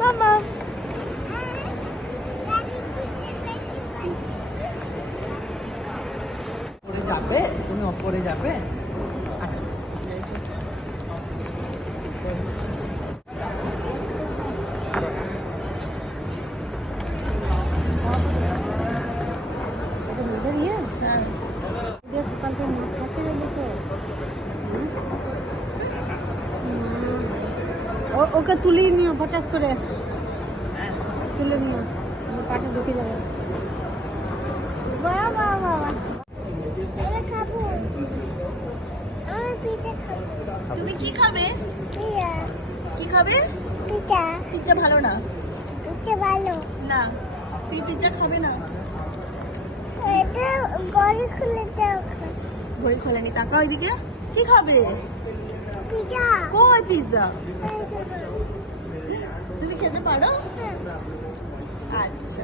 মামা ওপরে যাবে, তুমি ওপরে যাবে। ওকে তুলে নিও হঠাৎ করে, তুলে নিও, পাটা ঢুকে যাবে। বাবা বাবা খাবো, তুমি কি খাবে? কি খাবে? পিঠা। পিৎজা ভালো না। পিঠা ভালো না, তুমি পিৎজা খাবে না। এটা গড়ি খুলে দাও। ঘড়ি খোলেনি, তাকাও এদিকে। কি খাবে? পিঠা। কই পিৎজা? তুমি খেতে পারো? আচ্ছা।